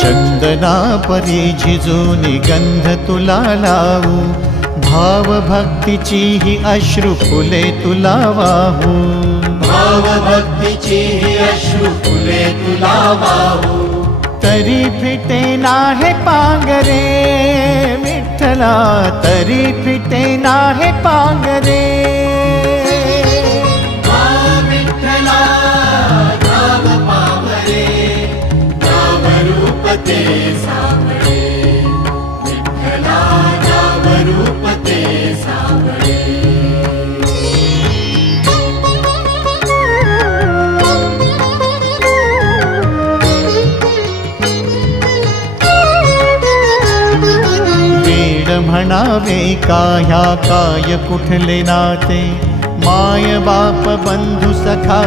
चंदना परी झिजूनी गंध तुला लावू, भाव भक्तीची ही अश्रु फुले तुला वाहू, भाव भक्तीची ही अश्रु फुले तुला वाहू। तरी फिटे नाहे पांगरे विठ्ठला, तरी फिटे नाहे पांगरे। विठ्ठला नाम पावरे, नाम रूप ते सावळे, विठ्ठला नाम रूप ते सावळे। म्हणावे काह्या काय कुठले नाते, माय बाप बंधु सखा